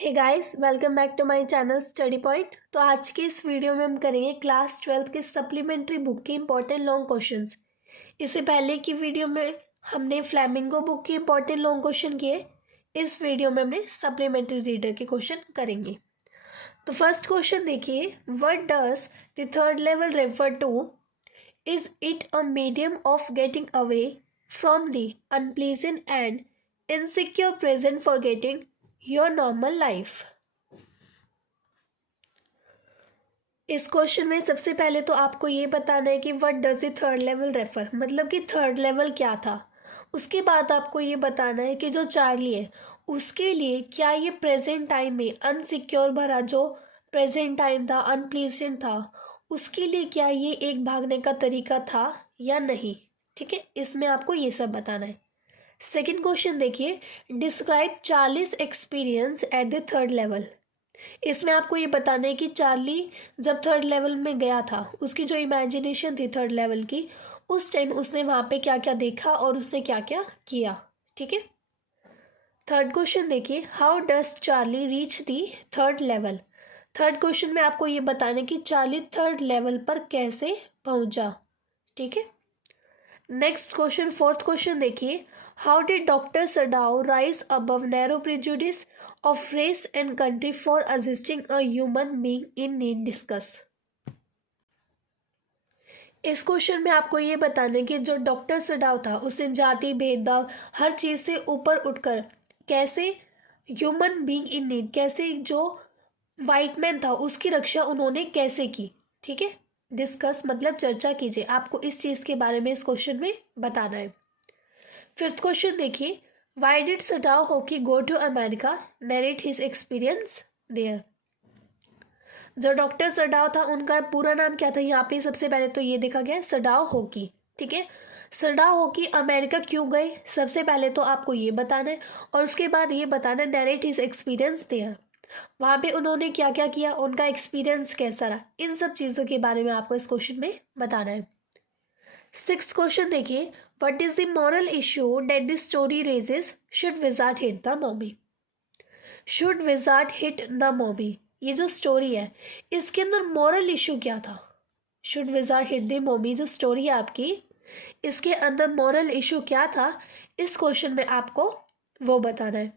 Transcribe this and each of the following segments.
Hey guys, welcome back to my channel study point. तो आज के इस वीडियो में हम करेंगे क्लास 12th के सप्लीमेंट्री बुक के इंपॉर्टेंट लॉन्ग क्वेश्चंस। इससे पहले की वीडियो में हमने फ्लैमिंगो बुक के इंपॉर्टेंट लॉन्ग क्वेश्चन किए। इस वीडियो में हमने सप्लीमेंट्री रीडर के क्वेश्चन करेंगे। तो फर्स्ट क्वेश्चन देखिए, what does the third level refer to? Is it a medium of getting away from the unpleasant and insecure present for getting your normal life? इस question में सबसे पहले तो आपको ये बताना है कि what does the third level refer, मतलब कि थर्ड लेवल क्या था। उसके बाद आपको ये बताना है कि जो चार्ली है उसके लिए क्या ये प्रेजेंट टाइम में अनसिक्योर भरा जो प्रेजेंट टाइम था, अनप्लीजेंट था, उसके लिए क्या ये एक भागने का तरीका था या नहीं। ठीक है, इसमें आपको ये सब बताना है। सेकेंड क्वेश्चन देखिए, describe Charlie's experience at the third level. इसमें आपको ये बताना है कि चार्ली जब थर्ड लेवल में गया था, उसकी जो इमेजिनेशन थी थर्ड लेवल की, उस टाइम उसने वहाँ पे क्या क्या देखा और उसने क्या क्या किया। ठीक है। थर्ड क्वेश्चन देखिए, how does Charlie reach the third level. Third question में आपको ये बताना है कि चार्ली थर्ड लेवल पर कैसे पहुंचा। ठीक है। नेक्स्ट क्वेश्चन, फोर्थ क्वेश्चन देखिए, how did doctor Sadao rise above narrow prejudice of race and country for assisting a human being in need, discuss. इस क्वेश्चन में आपको ये बताना है कि जो डॉक्टर सडाओ था उसने जाति भेदभाव हर चीज से ऊपर उठकर कैसे ह्यूमन बीइंग इन नीड, कैसे जो वाइट मैन था उसकी रक्षा उन्होंने कैसे की। ठीक है, डिस्कस मतलब चर्चा कीजिए, आपको इस चीज के बारे में इस क्वेश्चन में बताना है। फिफ्थ क्वेश्चन देखिए, why did Sadao Hoki go to America, narrate his experience there. जो डॉक्टर सडाओ था उनका पूरा नाम क्या था, यहाँ पे सबसे पहले तो ये देखा गया सडाओ होकी। ठीक है, सडाओ होकी अमेरिका क्यों गए, सबसे पहले तो आपको ये बताना है और उसके बाद ये बताना है नरेट हिज एक्सपीरियंस देयर, वहाँ पे उन्होंने क्या क्या किया, उनका एक्सपीरियंस कैसा रहा, इन सब चीज़ों के बारे में आपको इस क्वेश्चन में बताना है। सिक्स क्वेश्चन देखिए, what is the moral issue that the story raises, should wizard hit the mommy. Should wizard hit the mommy, ये जो स्टोरी है इसके अंदर मॉरल इशू क्या था। Should wizard hit the mommy जो स्टोरी है आपकी, इसके अंदर मॉरल इशू क्या था, इस क्वेश्चन में आपको वो बताना है।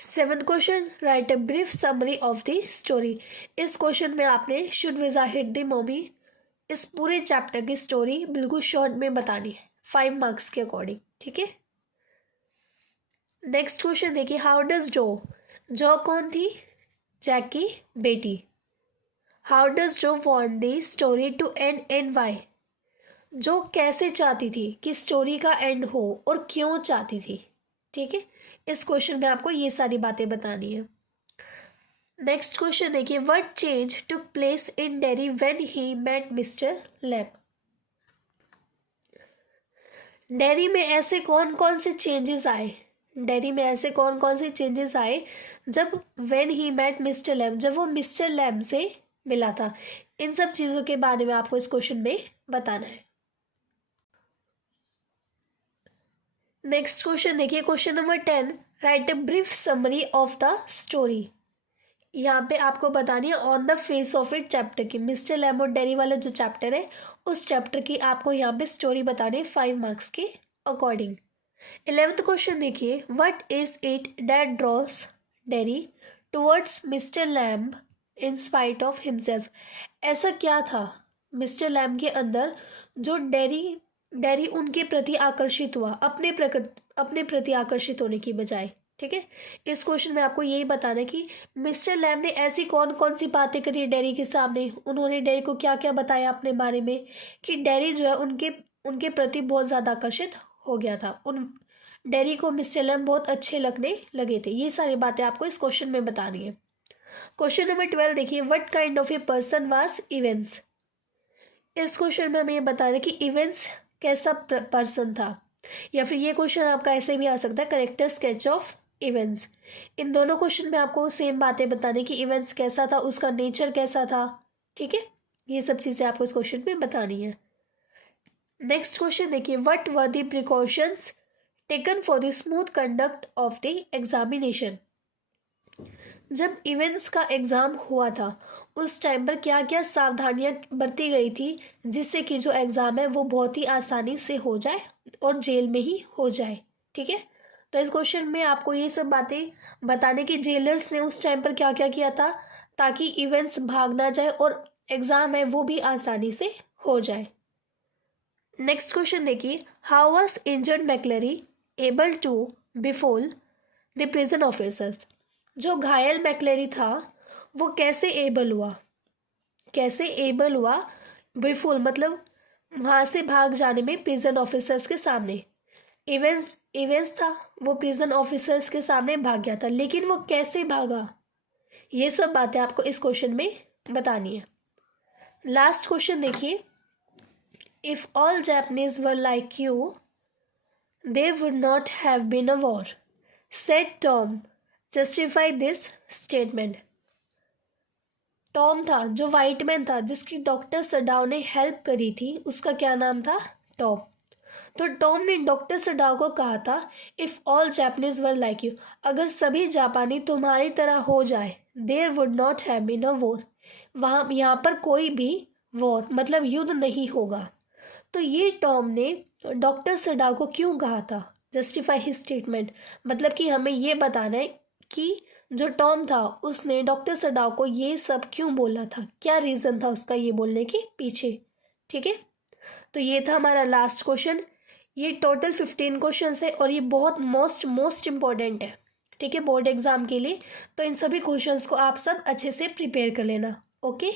Seventh question, write a brief summary of the story. इस क्वेश्चन में आपने should wizard hit the mommy इस पूरे चैप्टर की स्टोरी बिल्कुल शॉर्ट में बतानी है 5 मार्क्स के अकॉर्डिंग। ठीक है। नेक्स्ट क्वेश्चन देखिए, हाउ डज जो, जो कौन थी, जैक की बेटी। How does Jo want the story to end and why, Jo कैसे चाहती थी कि स्टोरी का एंड हो और क्यों चाहती थी। ठीक है, इस क्वेश्चन में आपको ये सारी बातें बतानी है। नेक्स्ट क्वेश्चन देखिए, what change took place in Derry when he met Mister Lamb. Derry में ऐसे कौन कौन से चेंजेस आए, डेरी में ऐसे कौन कौन से चेंजेस आए जब when he met Mister Lamb, जब वो मिस्टर लैम्ब से मिला था। इन सब चीज़ों के बारे में आपको इस क्वेश्चन में बताना है। नेक्स्ट क्वेश्चन देखिए, question number 10, right a brief summary of the story. यहाँ पे आपको बतानी है on the face of it chapter की, मिस्टर लैम्ब और डेरी वाला जो चैप्टर है उस चैप्टर की आपको यहाँ पे स्टोरी बतानी है 5 मार्क्स के अकॉर्डिंग। 11th क्वेश्चन देखिए, what is it that draws Derry towards mister Lamb in spite of himself. ऐसा क्या था मिस्टर लैम्ब के अंदर जो डेरी डेरी उनके प्रति आकर्षित हुआ, अपने प्रति आकर्षित होने की बजाय। ठीक है, इस क्वेश्चन में आपको यही बताना है कि मिस्टर लैम्ब ने ऐसी कौन कौन सी बातें करी डेरी के सामने, उन्होंने डेरी को क्या क्या बताया अपने बारे में कि डेरी जो है उनके उनके प्रति बहुत ज़्यादा आकर्षित हो गया था, उन डेरी को मिस्टर लैम्ब बहुत अच्छे लगने लगे थे। ये सारी बातें आपको इस क्वेश्चन में बतानी है। क्वेश्चन नंबर 12 देखिए, what kind of a person was events. इस क्वेश्चन में हमें ये बताना है कि इवेंट्स कैसा पर्सन था, या फिर ये क्वेश्चन आपका ऐसे भी आ सकता है, करेक्टर स्केच ऑफ इवेंट्स। इन दोनों क्वेश्चन में आपको सेम बातें बताने कि इवेंट्स कैसा था, उसका नेचर कैसा था। ठीक है, ये सब चीज़ें आपको इस क्वेश्चन में बतानी है। नेक्स्ट क्वेश्चन देखिए, what were the precautions taken for the smooth conduct of the examination. जब इवेंट्स का एग्ज़ाम हुआ था उस टाइम पर क्या क्या सावधानियां बरती गई थी जिससे कि जो एग्ज़ाम है वो बहुत ही आसानी से हो जाए और जेल में ही हो जाए। ठीक है, तो इस क्वेश्चन में आपको ये सब बातें बताने की जेलर्स ने उस टाइम पर क्या क्या किया था ताकि इवेंट्स भाग ना जाए और एग्ज़ाम है वो भी आसानी से हो जाए। नेक्स्ट क्वेश्चन देखिए, how was injured McLeery able to befool the prison officers. जो घायल मैकलरी था वो कैसे एबल हुआ, कैसे एबल हुआ बिफोल मतलब वहाँ से भाग जाने में प्रिजन ऑफिसर्स के सामने। इवेंट्स इवेंट्स था, वो प्रिजन ऑफिसर्स के सामने भाग गया था, लेकिन वो कैसे भागा, ये सब बातें आपको इस क्वेश्चन में बतानी है। लास्ट क्वेश्चन देखिए, if all Japanese were like you they would not have been a war, said Tom, justify this statement. Tom था जो वाइट मैन था जिसकी डॉक्टर सडाओ ने हेल्प करी थी, उसका क्या नाम था, टॉम। तो टॉम ने डॉक्टर सडाओ को कहा था if all Japanese were like you, अगर सभी जापानी तुम्हारी तरह हो जाए, there would not have been a war, वहाँ यहाँ पर कोई भी वॉर मतलब युद्ध नहीं होगा। तो ये टॉम ने डॉक्टर सडाओ को क्यों कहा था, जस्टिफाई हिज स्टेटमेंट, मतलब कि हमें ये बताना है कि जो टॉम था उसने डॉक्टर सडाओ को ये सब क्यों बोला था, क्या रीज़न था उसका ये बोलने के पीछे। ठीक है, तो ये था हमारा लास्ट क्वेश्चन। ये टोटल 15 क्वेश्चन है और ये बहुत मोस्ट इम्पॉर्टेंट है। ठीक है, बोर्ड एग्जाम के लिए। तो इन सभी क्वेश्चंस को आप सब अच्छे से प्रिपेयर कर लेना। ओके।